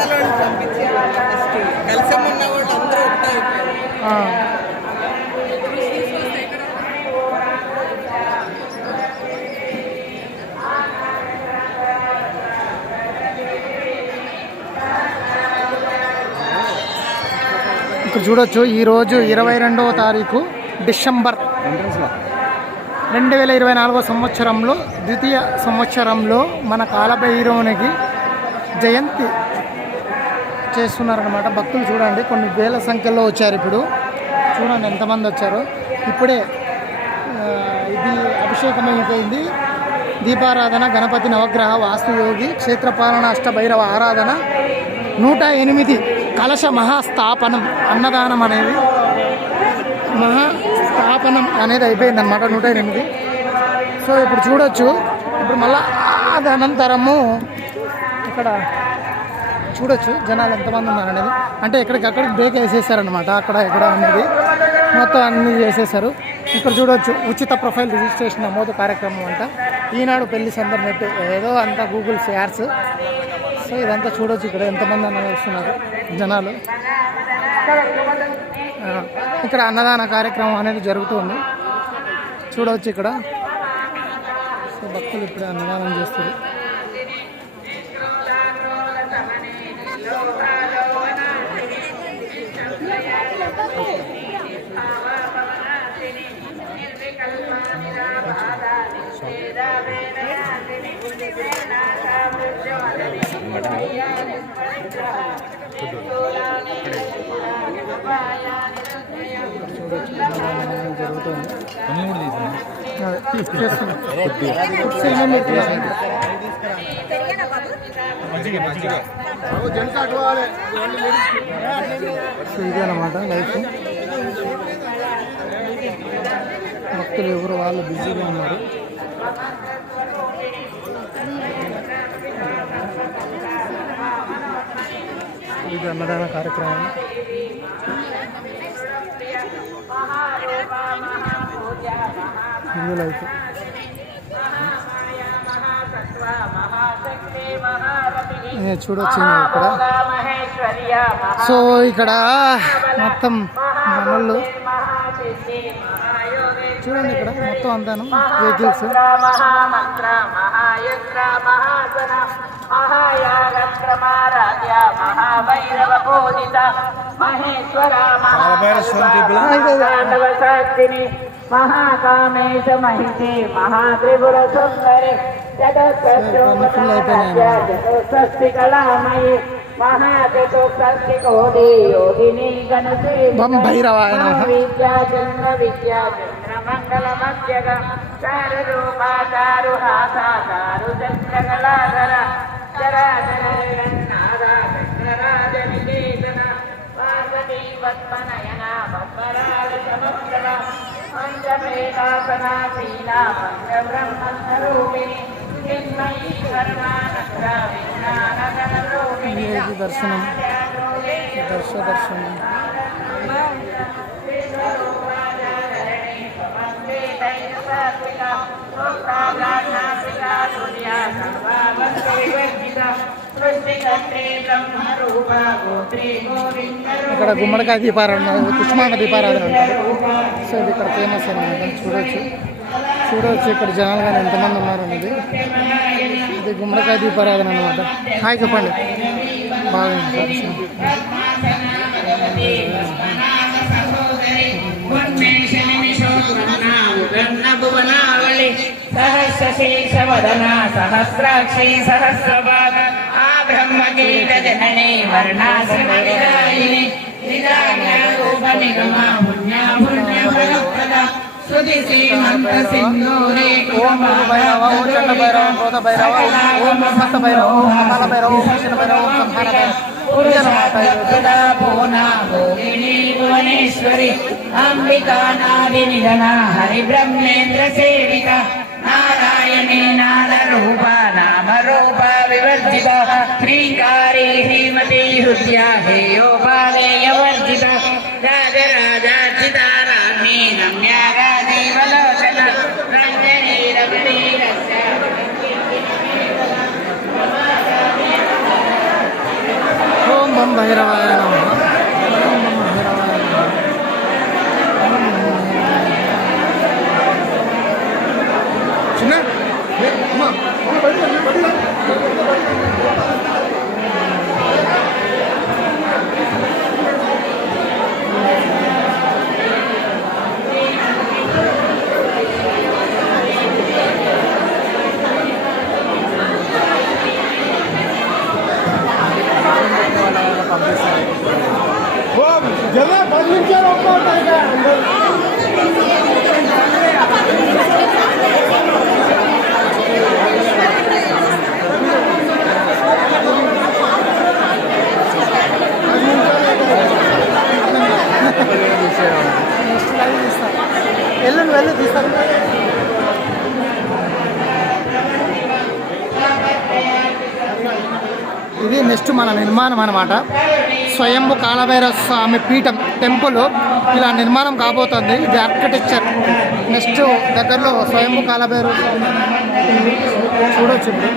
కలశాలను పంపించేయాలి first. కలశం ఉన్న వాళ్ళు అందరూ ఒకటే అయిపోయారు. ఇక్కడ చూడొచ్చు ఈరోజు 22వ తారీఖు డిసెంబర్ 2024 సంవత్సరంలో ద్వితీయ సంవత్సరంలో మన కాలభైరవునికి జయంతి చేస్తున్నారనమాట. భక్తులు చూడండి కొన్ని వేల సంఖ్యలో వచ్చారు. ఇప్పుడు చూడండి ఎంతమంది వచ్చారో. ఇప్పుడే ఇది అభిషేకం అయిపోయింది. దీపారాధన, గణపతి నవగ్రహ వాస్తుయోగి, క్షేత్రపాలన, అష్టభైరవ ఆరాధన, 108 కలశ మహాస్థాపనం, అన్నదానం అనేది మహాస్థాపనం అనేది అయిపోయిందన్నమాట 108. సో ఇప్పుడు చూడొచ్చు. ఇప్పుడు మళ్ళీ అనంతరము ఇక్కడ చూడొచ్చు జనాలు ఎంతమంది ఉన్నారు అనేది. అంటే ఎక్కడికక్కడికి బ్రేక్ వేసేసారనమాట. అక్కడ ఎక్కడ అనేది మొత్తం అన్నీ చేసేసారు. ఇక్కడ చూడొచ్చు ఉచిత ప్రొఫైల్ రిజిస్ట్రేషన్ నమోదు కార్యక్రమం అంట. ఈనాడు పెళ్లి సందర్ నెట్ ఏదో అంతా గూగుల్ షేర్స్. సో ఇదంతా చూడొచ్చు. ఇక్కడ ఎంతమంది అన్న వస్తున్నారు జనాలు. ఇక్కడ అన్నదాన కార్యక్రమం అనేది జరుగుతుంది చూడవచ్చు ఇక్కడ. సో భక్తులు ఇప్పుడు అన్నదానం చేస్తారు. ఇదే అన్నమాట లైఫ్. భక్తులు ఎవరు వాళ్ళు బిజీగా ఉన్నారు. ఇది అన్నదాన కార్యక్రమం. ఇది లైఫ్. చూడొచ్చు ఇక్కడ. సో ఇక్కడ మొత్తం మనలు చూడండి. ఇక్కడ మొత్తం అంతాను వెహికల్స్. మహాకామేశ మహిషి మహాత్రిపుర సుందరి చతుస్వస్తి కళామయి మహాచతుస్వస్తి కోటి యోగిని గణసి విద్యాచంద్ర విద్యాచంద్ర మంగళ మధ్యగ చారు రూపా చారు హాస చారు చంద్ర కళాధర చరాచర చంద్రరాజ నికేతన పార్వతీ పద్మనయన పద్మరాజ సమగ్ర పంచమేకాసనా శీలా పంచబ్రహ్మస్వరూపిణి దర్శనం దర్శనం ఇక్కడ గుమ్మడికాయ దీపారాధన, కుష్మాండ దీపారాధన అంటారు. సో ఇది ఇక్కడ ఫేమస్ అనమాట. చూడవచ్చు ఇక్కడ జనాలు కానీ ఎంతమంది ఉన్నారు అనేది. ఇది గుమ్మడికాయ దీపారాధన అనమాట. హాయ్ చెప్పండి. బాగా సహస్రశేషవదన సహస్రాక్షి సహస్రపాద ఆ బ్రహ్మగీత జనని వర్ణాశ్రమవిదాయిని నిజాజ్ఞారూపనిగమ పుణ్యా పుణ్యఫలప్రద స్తుతి శ్రీమంత సింధూరే ఓం భైరవ, ఓం చండ భైరవ, బోధ భైరవ, ఓం బ్రహ్మస్థ భైరవ, ఓం కపాల భైరవ, ఓం కృష్ణ భైరవ, ఓం సంహార భువనేశ్వరి అంబికా నాది నిధన హరి బ్రహ్మేంద్ర సేవిక నారాయణీ నాద రూప నామ రూప వివర్జిత శ్రీకారీ శ్రీమతి హృద్యా హేయోపాదేయ వర్జిత రాజరాజార్చిత రాజ్ఞీ రమ్యా రాజీవలోచన రంజనీ రమణీ రస్య బం భైరవాయ నమః. ఓం బం భైరవాయ నమః. చిన్న అమ్మా, ఎల్లుండి వెళ్ళి తీస్తారు. ఇది నెక్స్ట్ మన నిర్మాణం అన్నమాట. స్వయంభు కాలభైరవ స్వామి పీఠం టెంపుల్ ఇలా నిర్మాణం కాబోతుంది. ఇది ఆర్కిటెక్చర్. నెక్స్ట్ దగ్గరలో స్వయంభు కాలభైరవ స్వామి చూడొచ్చు ఇప్పుడు.